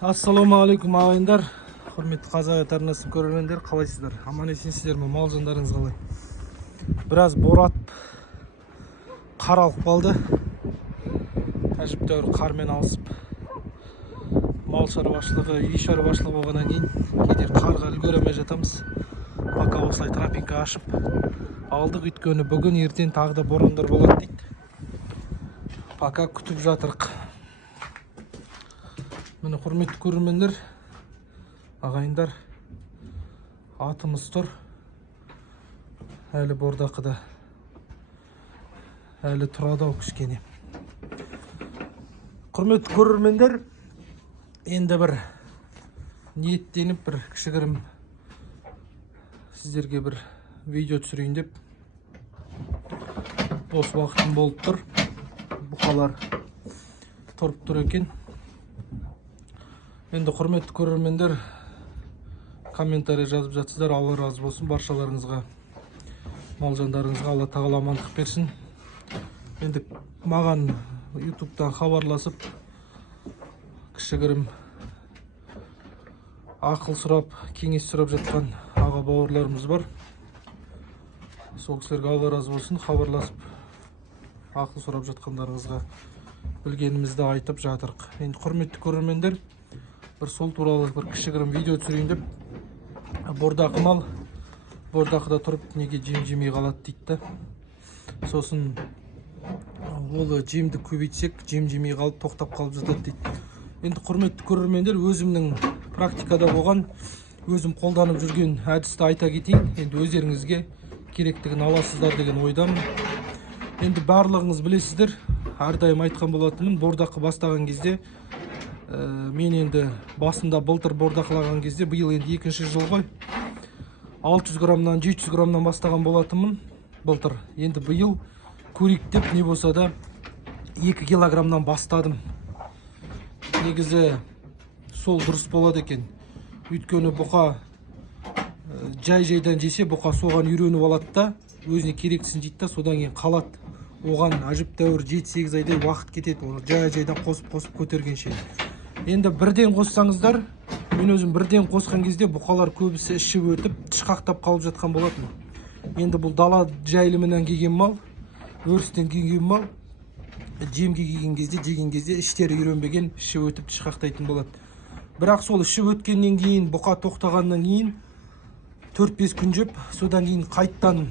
Ассалаумағалейкум ағайындар, құрметті қазақ арнасы көрермендер, қалайсыздар? Аман есенсіздер ме? Мал жандарыңыз қалай? Біраз боратып, қар алып қалды. Әжептәуір қармен алысып, мал шаруашылығы, үй шаруашылығы болғаннан кейін кейде қарға үлгеремей жатамыз. Пока осылай тропинка ашып алдық, өйткені бүгін ертең тағы да борандар болады дейді. Пока күтіп жатырық. Міне құрметті көрермендер, ағайындар, атымыз тұр. Әлі бордақыда. Әлі тұрады ау кішкене. Құрметті көрермендер, енді бір ниеттеніп бір кішігірім сіздерге бір видео түсірейін деп бос уақытым болып тұр. Бұқалар тұрып тұр екен. Енді құрметті көрермендер, комментарий жазып жатсыздар. Алла разы болсын баршаларыңызға, мал жандарыңызға Алла тағала амандық берсін. Енді маған ютубтан хабарласып, кішігірім ақыл сұрап, кеңес сұрап жатқан аға бауырларымыз бар. Сол кісілерге Алла разы болсын, хабарласып, ақыл сұрап жатқандарыңызға білгенімізді айтып жатырық. Енді құрметті көрермендер, бір сол туралы бір кішігірім видео түсірейін деп, бордақы мал бордақыда тұрып неге жем жемей қалады дейді. Сосын ол жемді көбейтсек жем жемей қалып тоқтап қалып жатады дейді. Енді құрметті көрермендер, өзімнің практикада болған, өзім қолданып жүрген әдісті айта кетейін. Енді өздеріңізге керектігін аласыздар деген ойдамын. Енді барлығыңыз білесіздер, әрдайым айтқан болатынмын, бордақы бастаған кезде, мен енді басында былтыр бордақылаған кезде, биыл енді екінші жыл ғой, 600 граммнан 700 граммнан бастаған болатынмын былтыр. Енді биыл көрейік деп не болса да 2 килограммнан бастадым. Негізі сол дұрыс болады екен. Өйткені бұқа жай-жайдан жесе, бұқа соған үйреніп алады да, өзіне керектісін жейді да, содан кейін қалады. Оған әжептәуір 7-8 айдай уақыт кетеді, оны жай-жайдан қосып көтергенше. Енді бірден қоссаңыздар, мен өзім бірден қосқан кезде бұқалар көбісі ішіп өтіп, тышқақтап қалып жатқан болатын. Енді бұл дала жайылымынан келген мал, өрістен келген мал, жемге келген кезде, жеген кезде іштері үйренбеген, ішіп өтіп тышқақтайтын болады. Бірақ сол ішіп өткеннен кейін, бұқа тоқтағаннан кейін 4-5 күн жеп, содан кейін қайттан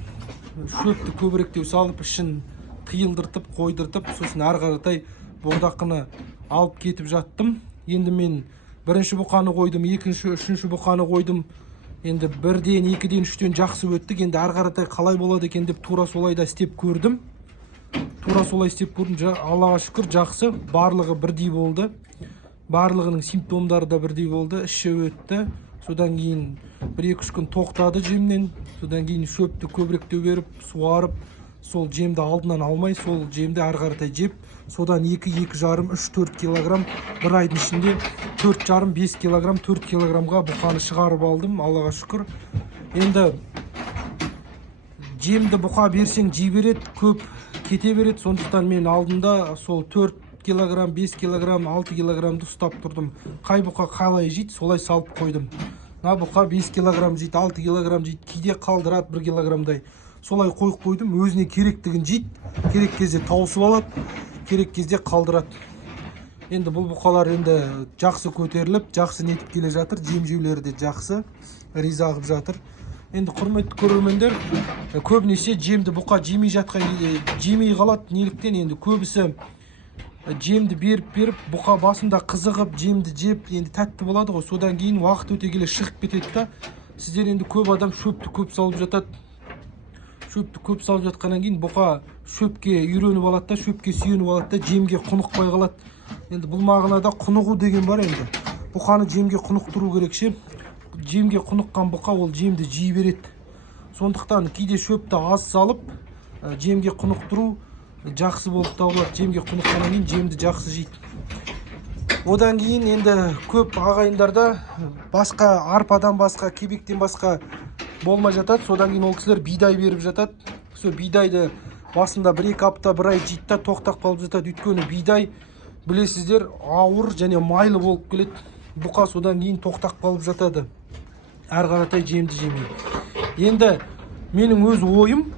шөпті көбіректеу салып, ішін қиылдыртып, қойдыртып, сосын ары қаратай бордақыны алып кетіп жаттым. Енді мен бірінші бұқаны қойдым, екінші, үшінші бұқаны қойдым. Енді бірден, екіден, үштен жақсы өттік. Енді ары қаратай қалай болады екен деп тура солай да істеп көрдім. Аллаға шүкір жақсы, барлығы бірдей болды. Барлығының симптомдары да бірдей болды, іші өтті. Содан кейін 1-2 күн тоқтады жемнен. Содан кейін шөпті көбіректеу беріп, суарып, сол жемді алдынан алмай, сол жемді ары қаратай жеп, содан 2-2,5-3-4 килограмм, бір айдың ішінде 4,5-5 килограмм, 4 килограммға бұқаны шығарып алдым, Аллаға шүкір. Енді жемді бұқа берсең жей береді, көп кете береді. Сондықтан мен алдында сол 4 килограмм, 5 килограмм, 6 килограммды ұстап тұрдым. Қай бұқа қалай жейді, солай салып қойдым. Мына бұқа 5 килограмм жейді, 6 килограмм жейді, кейде қалдырады 1 килограммдай. Солай қойып қойдым, өзіне керектігін жейді, керек кезде тауысып алады, керек кезде қалдырады. Енді бұл бұқалар енді жақсы көтеріліп, жақсы нетіп келе жатыр, жем жеулері де жақсы, риза қылып жатыр. Енді құрметті көрермендер, көбінесе жемді бұқа жемей жатқан жемей қалады. Неліктен? Енді көбісі жемді беріп, бұқа басында қызығып, жемді жеп, енді тәтті болады ғой. Содан кейін уақыт өте келе шығып кетеді да. Сіздер енді көп адам шөпті көп салып жатады. Шөпті көп салып жатқаннан кейін бұқа шөпке үйреніп алады да, шөпке сүйеніп алады да, жемге құнықпай қалады. Енді бұл мағынада құнығу деген бар енді. Бұқаны жемге құнықтыру керек ше. Жемге құныққан бұқа ол жемді жей береді. Сондықтан кейде шөпті аз салып, жемге құнықтыру жақсы болып табылады. Жемге құныққаннан кейін жемді жақсы жейді. Одан кейін енді көп ағайындарда басқа арпадан басқа, кебектен басқа болмай жатады. Содан кейін ол кісілер бидай беріп жатады. Сол бидайды басында 1-2 апта, 1 ай жейді да тоқтап қалып жатады. Өйткені бидай білесіздер ауыр және майлы болып келеді. бұқа содан кейін тоқтап қалып жатады, әрі қаратай жемді жемей. Енді менің өз ойым,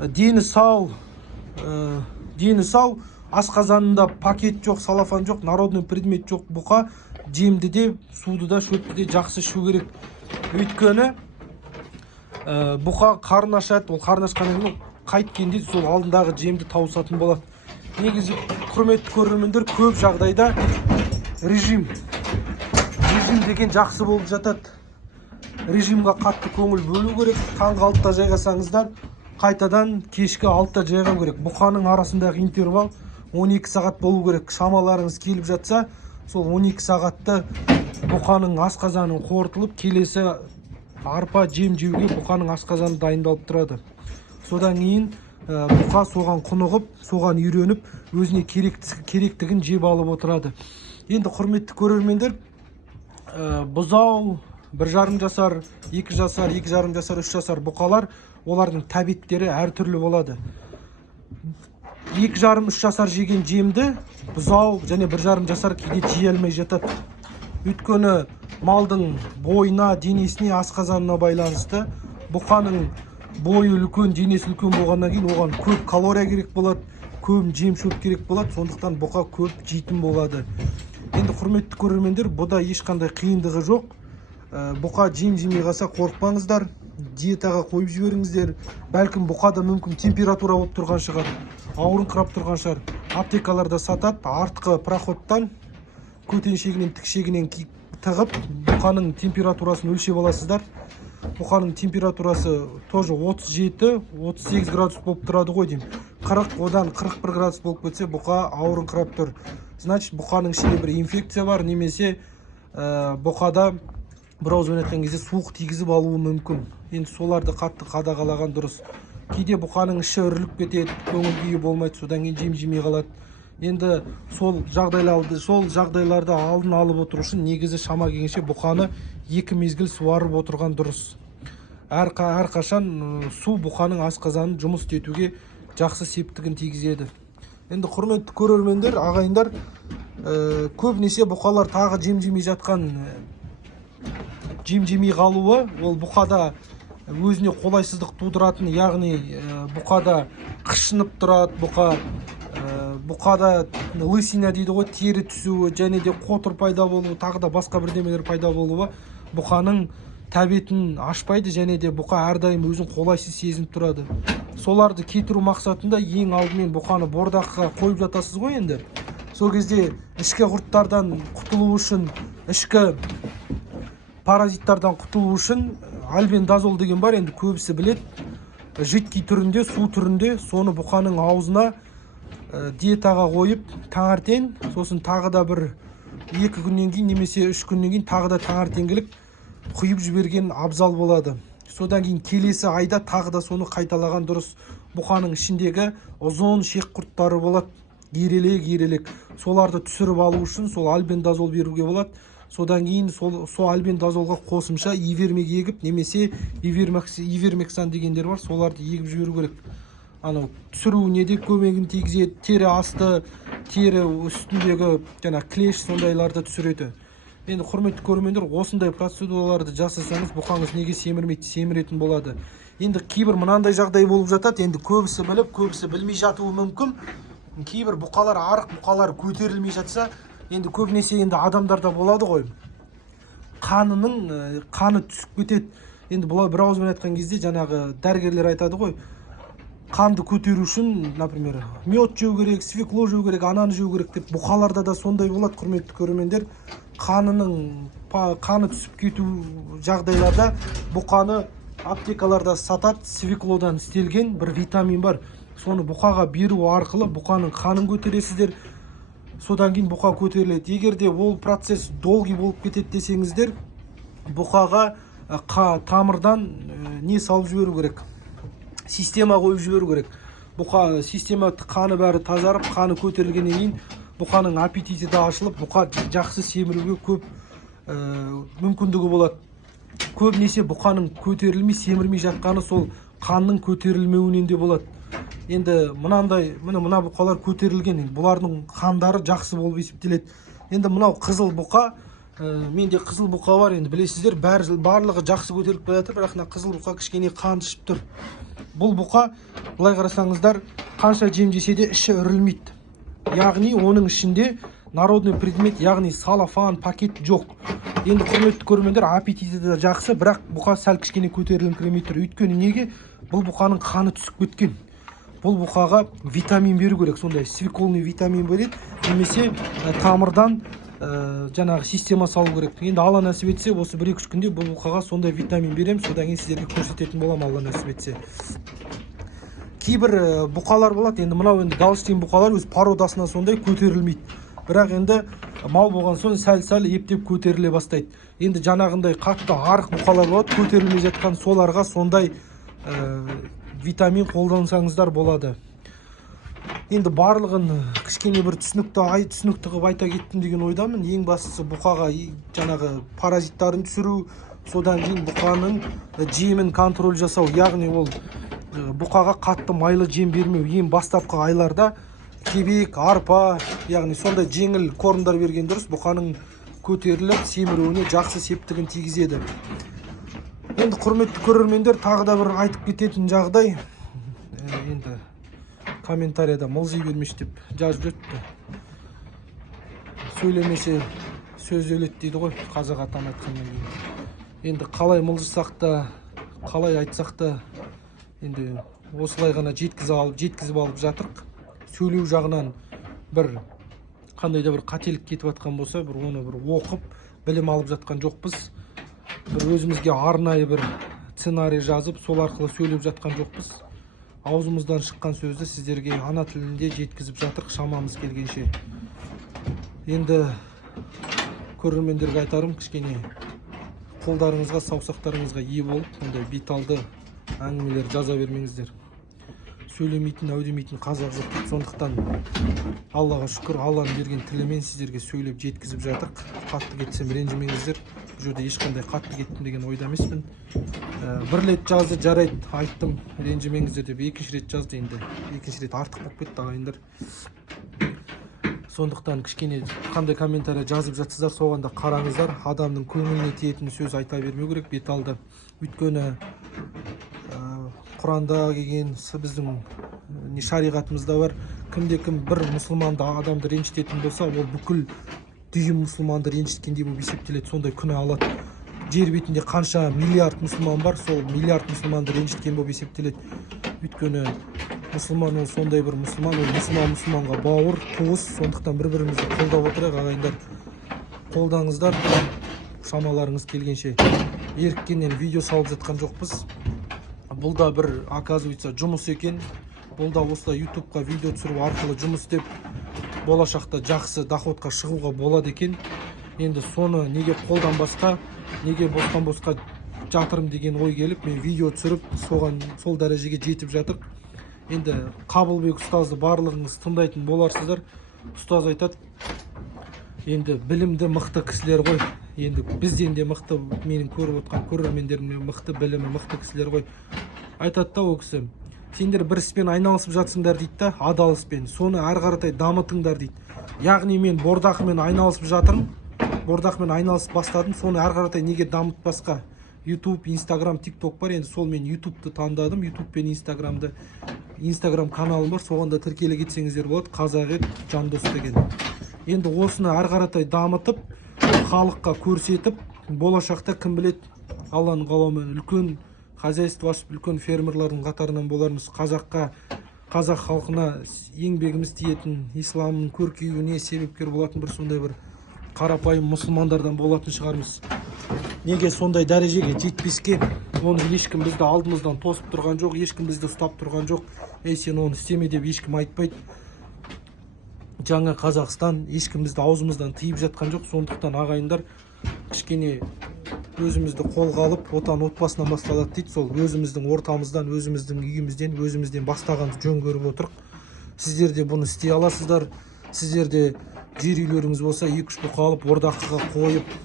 дені сау, асқазанында пакет жоқ, салафан жоқ, народный предмет жоқ бұқа жемді де, суды да, шөпті де жақсы ішу керек. Өйткені бұқа қарын ашады, ол қарын ашқаннан кейін қайткенде сол алдындағы жемді тауысатын болады. Негізі құрметті көрермендер, көп жағдайда режим деген жақсы болып жатады. Режимға қатты көңіл бөлу керек. Таңғы 6-та жайғасаңыздар, қайтадан кешкі 6-та жайғау керек. Бұқаның арасындағы интервал 12 сағат болу керек. Шамаларыңыз келіп жатса, сол 12 сағатты бұқаның асқазанын қорытылып, келесі арпа жем жеуге бұқаның асқазаны дайындалып тұрады. Содан кейін бұқа соған құнығып, соған үйреніп, өзіне керектігін жеп алып отырады. Енді құрметті көрермендер, бұзау 1,5 жасар, 2 жасар, 2,5 жасар, 3 жасар бұқалар, олардың тәбеттері әртүрлі болады. 2,5-3 жасар жеген жемді бұзау және 1,5 жасар кейде жей алмай жатады. Өйткені малдың бойына, денесіне, асқазанына байланысты. Бұқаның бойы үлкен, денесі үлкен болғаннан кейін оған көп калория керек болады, көп жем шөп керек болады, сондықтан бұқа көп жейтін болады. Енді құрметті көрермендер, бұда ешқандай қиындығы жоқ. Бұқа жем жемей қалса қорықпаңыздар, диетаға қойып жіберіңіздер. Бәлкім бұқада мүмкін температура болып тұрған шығар, ауырыңқырап тұрған шығар. Аптекаларда сатады, артқы проходтан көтеншегінен тікшегінен тығып бұқаның температурасын өлшеп аласыздар. Бұқаның температурасы тоже 37-38 градус болып тұрады ғой деймін. 40, одан 41 градус болып кетсе, бұқа ауырыңқырап тұр. Значит, бұқаның ішінде бір инфекция бар, немесе бұқада бір ауызбен айтқан кезде суық тигізіп алуы мүмкін. Енді соларды қатты қадағалаған дұрыс. Кейде бұқаның іші үріліп кетеді, көңіл күйі болмайды, содан кейін жем жемей қалады. Енді сол жағдайларды алдын алып отыру үшін негізі шама келгенше бұқаны 2 мезгіл суарып отырған дұрыс. Әрқашан су бұқаның асқазанын жұмыс етуге жақсы септігін тигізеді. Енді құрметті көрермендер, ағайындар, көбінесе бұқалар тағы жем жемей жатқан, жем жемей қалуы, ол бұқада өзіне қолайсыздық тудыратын, яғни бұқада қышынып тұрады, бұқада лысина дейді ғой, тері түсуі, және де қотыр пайда болуы, тағы да басқа бірдемелер пайда болуы бұқаның тәбетін ашпайды, және де бұқа әрдайым өзін қолайсыз сезініп тұрады. Соларды кетіру мақсатында ең алдымен бұқаны бордаққа қойып жатасыз ғой енді. Сол кезде ішкі құрттардан құтылу үшін, ішкі паразиттардан құтылу үшін альбендазол деген бар, енді көбісі білет. Жидкий түрінде, су түрінде, соны бұқаның аузына диетаға қойып, таңертең, сосын тағы да бір 2 күннен кейін немесе 3 күннен кейін тағы да таңертеңгілік құйып жіберген абзал болады. Содан кейін келесі айда тағы да соны қайталаған дұрыс. Бұқаның ішіндегі ұзын шек құрттары болады, ерелек. Соларды түсіріп алу үшін сол альбендазол беруге болады. Содан кейін сол альбендазолға қосымша ивермек егіп, немесе ивермексан дегендер бар, соларды егіп жіберу керек. Түсіруіне де көмегін тигізеді, тері асты, тері үстіндегі клеш сондайларды түсіреді. Енді құрметті көрермендер, осындай процедураларды жасасаңыз, бұқаңыз неге семірмейді, семіретін болады. Енді кейбір мынандай жағдай болып жатады, енді көбісі біліп, көбісі білмей жатуы мүмкін. Кейбір бұқалар, арық бұқалар көтерілмей жатса, енді көбінесе енді адамдарда болады ғой. Қаны түсіп кетеді. Енді бұлай бір ауызбен айтқан кезде жаңағы дәрігерлер айтады ғой, қанды көтеру үшін, например, мед жеу керек, свекло жеу керек, ананы жеу керек деп. Бұқаларда да сондай болады, құрметті көрермендер. Қаны түсіп кету жағдайларда бұқаны аптекаларда сатады, свеклодан істелген бір витамин бар. Соны бұқаға беру арқылы бұқаның қанын көтересіздер. Содан кейін бұқа көтеріледі. Егер де ол процесс долгий болып кетеді десеңіздер, бұқаға тамырдан не салып жіберу керек? Система қойып жіберу керек. Бұқа система қаны бәрі тазарып, қаны көтерілгеннен кейін бұқаның аппетиті де ашылып, бұқа жақсы семіруге көп мүмкіндігі болады. Көбінесе бұқаның көтерілмей, семірмей жатқаны сол қанның көтерілмеуінен де болады. Енді мына бұқалар көтерілген, бұлардың қандары жақсы болып есептеледі. Енді мынау қызыл бұқа менде қызыл бұқа бар, енді білесіздер, барлығы жақсы көтеріліп келе жатыр, бірақ мына қызыл бұқа кішкене қан ішіп тұр. Бұл бұқа, былай қарасаңыздар, қанша жем жесе де іші үрілмейді. Яғни оның ішінде народный предмет, яғни салафан, пакет жоқ. Енді құрметті көрермендер, аппетиті де жақсы, бірақ бұқа сәл кішкене көтеріліңкіремей тұр. Өйткені неге? Бұл бұқаның қаны түсіп кеткен. Бұл бұқаға витамин беру керек, сондай свекольный витамин береді, немесе тамырдан жаңағы система салу керек. Енді Алла нәсіп етсе, осы 1-2 күнде бұл бұқаға сондай витамин берем, содан кейін сіздерге көрсететін болам, Алла нәсіп етсе. Кейбір бұқалар болады, енді мынау енді Галштейн бұқалар өз породасына сондай көтерілмейді. Бірақ енді мал болған соң сәл-сәл ептеп көтеріле бастайды. Енді жаңағындай қатты арық бұқалар болады, көтерілмей жатқан, соларға сондай витамин қолдансаңыздар болады. Енді барлығын кішкене бір түсінікті қылып айта кеттім деген ойдамын. Ең бастысы бұқаға жаңағы паразиттарын түсіру, содан кейін бұқаның жемін контроль жасау, яғни ол бұқаға қатты майлы жем бермеу. Ең бастапқы айларда кебек, арпа, яғни сондай жеңіл кормдар берген дұрыс, бұқаның көтеріліп семіруіне жақсы септігін тигізеді. Енді құрметті көрермендер, тағы да бір айтып кететін жағдай, енді комментарияда мылжи бермеш деп жазып жүріпті. Сөйлемесе сөз өледі дейді ғой, қазақ атам айтқаннан кейін. Енді қалай мылжысақ та, қалай айтсақ та, енді осылай ғана жеткізіп алып жатырық. Сөйлеу жағынан бір қандай да бір қателік кетіп жатқан болса, бір оны бір оқып, білім алып жатқан жоқпыз. Бір өзімізге арнайы бір сценарий жазып, сол арқылы сөйлеп жатқан жоқпыз. Аузымыздан шыққан сөзді сіздерге ана тілінде жеткізіп жатырық шамамыз келгенше. Енді көрермендерге айтарым, кішкене қолдарыңызға, саусақтарыңызға ие болып, ондай беталды әңгімелер жаза бермеңіздер. Сөйлемейтін, әудемейтін қазақ жоқ дейді. Сондықтан Аллаға шүкір, Алланың берген тілімен сіздерге сөйлеп жеткізіп жатырық. Қатты кетсем ренжімеңіздер. Бұл жерде ешқандай қатты кеттім деген ойда емеспін. Бір рет жазды, жарайды, айттым, ренжімеңіздер деп. Екінші рет жазды, енді екінші рет артық болып кетті ағайындар. Сондықтан кішкене қандай комментарий жазып жатсыздар, соғанда қараңыздар. Адамның көңіліне тиетін сөз айта бермеу керек, беталды. Өйткені Құранда келген, біздің шариғатымызда бар, кімде-кім бір мұсылманды адамды ренжітетін болса, ол бүкіл дүйім мұсылманды ренжіткендей болып есептеледі, сондай күнә алады. Жер бетінде қанша миллиард мұсылман бар, сол миллиард мұсылманды ренжіткен болып есептеледі. Өйткені мұсылман ол сондай бір мұсылман, ол мұсылманға бауыр, туыс, сондықтан бір-бірімізді қолдап отырайық ағайындар. Қолдаңыздар, шамаларыңыз келгенше. Еріккеннен видео салып жатқан жоқпыз. Бұл да бір, оказывается, жұмыс екен. Бұл да осылай YouTube-қа видео түсіру арқылы жұмыс деп, болашақта жақсы доходқа шығуға болады екен. Енді соны неге қолданбасқа, неге босқа жатырым деген ой келіп, мен видео түсіріп, сол дәрежеге жетіп жатыр. Енді Қабылбек ұстазды барлығыңыз тыңдайтын боларсыздар. Ұстаз айтады, енді білімді мықты кісілер ғой. Енді бізден де мықты, менің көріп отқан көрермендерімнен мықты, білімі мықты кісілер ғой. Айтады да ол кісі, сендер бір іспен айналысып жатсыңдар дейді да, адал іспен, соны әрі қаратай дамытыңдар дейді. Яғни мен бордақымен айналысып жатырмын, бордақымен айналысып бастадым, соны әрі қаратай неге дамытпасқа? YouTube, Instagram, TikTok бар, енді сол мен YouTube'ты таңдадым, YouTube пен Instagram каналым бар, соғанда тіркеле кетсеңіздер болады, Қазақ ет Жандос деген. Енді осыны әрі қаратай дамытып, халыққа көрсетіп, болашақта кім білет, Алланың қалауымен үлкен хозяйство ашып, үлкен фермерлардың қатарынан болармыз. Қазақ халқына еңбегіміз тиетін, исламның көркеюіне себепкер болатын бір сондай бір қарапайым мұсылмандардан болатын шығармыз. Неге сондай дәрежеге жетпеске, оны ешкім бізді алдымыздан тосып тұрған жоқ, ешкім бізді ұстап тұрған жоқ. Сен оны істеме деп ешкім айтпайды. Жаңа Қазақстан ешкім бізді аузымыздан тиіп жатқан жоқ. Сондықтан ағайындар, кішкене өзімізді қолға алып, отан отбасынан басталады дейді. Сол өзіміздің ортамыздан, өзіміздің үйімізден бастағанды жөн көріп отырық. Сіздер де бұны істей аласыздар. Сіздер де жер үйлеріңіз болса, 2-3 бұқа алып, бордақыға қойып,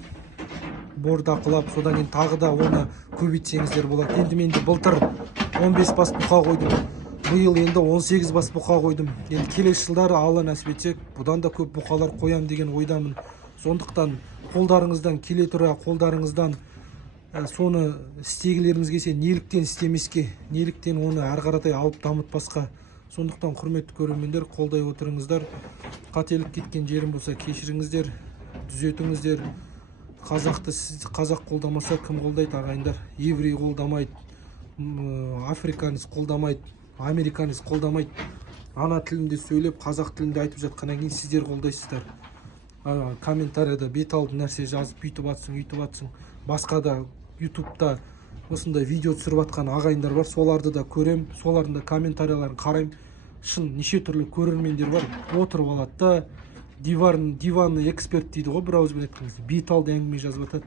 бордақылап, содан кейін тағы да оны көбейтсеңіздер болады. Енді мен де былтыр 15 бас бұқа қойдым. Биыл енді 18 бас бұқа қойдым. Енді келесі жылдары Алла нәсіп етсе, бұдан да көп бұқалар қоям деген ойдамын. Сондықтан қолдарыңыздан келе тұра, қолдарыңыздан соны істегілеріңіз келсе, неліктен істемеске, неліктен оны әрі қаратай алып дамытпасқа. Сондықтан құрметті көрермендер, қолдай отырыңыздар. Қателік кеткен жерім болса кешіріңіздер, түзетіңіздер. Қазақ қолдамаса кім қолдайды ағайындар? Еврей қолдамайды, африканец қолдамайды, американец қолдамайды. Ана тілінде сөйлеп, қазақ тілінде айтып жатқаннан кейін сіздер қолдайсыздар. Комментарияда бет алды нәрсе жазып, бүйтіп атсың, үйтіп атсың. Басқа да ютубта осындай видео түсіріп атқан ағайындар бар, соларды да көрем, солардың да комментарияларын қарайм. Шын неше түрлі көрермендер бар, отырып алады да диванный эксперт дейді ғой, бір ауызбен айтқанда, бет алды әңгіме жазып атады.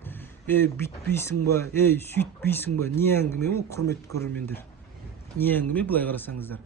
Бүйтпейсің ба, сөйтпейсің ба? Не әңгіме ол, құрметті көрермендер? Не әңгіме, былай қарасаңыздар?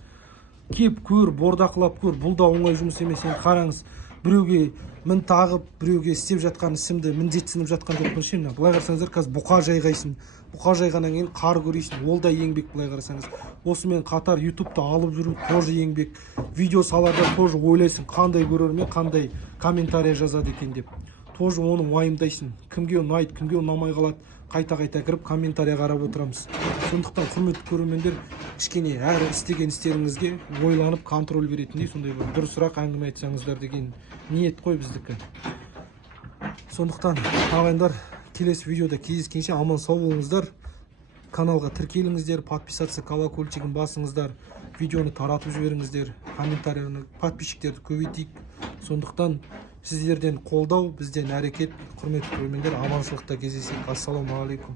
Кеп көр, бордақылап көр, бұл да оңай жұмыс емес. Енді қараңыз, біреуге мін тағып, біреуге істеп жатқан ісімді міндетсініп жатқан жоқпын ше. Былай қарасаңыздар, қазір бұқа жайғайсың. Бұқа жайғаннан кейін қар көрейсің, ол да еңбек. Былай қарасаңыз, осымен қатар ютубта алып жүру тоже еңбек. Видео саларда тоже ойлайсың, қандай көрермен, қандай комментария жазады екен деп. Тоже оны уайымдайсың. Кімге ұнайды, кімге ұнамай қалады. Қайта кіріп комментария қарап отырамыз. Сондықтан құрметті көрермендер, кішкене әр істеген істеріңізге ойланып контроль беретіндей сондай бір дұрысырақ әңгіме айтсаңыздар деген ниет қой біздікі. Сондықтан ағайындар, келесі видеода кездескенше аман сау болыңыздар. Каналға тіркеліңіздер, подписаться колокольчигін басыңыздар, видеоны таратып жіберіңіздер, комментарияны, подписчиктерді көбейтейік. Сондықтан сіздерден қолдау, бізден әрекет. Құрметті көрермендер, аманшылықта кездесейік. Ассаламу алейкум.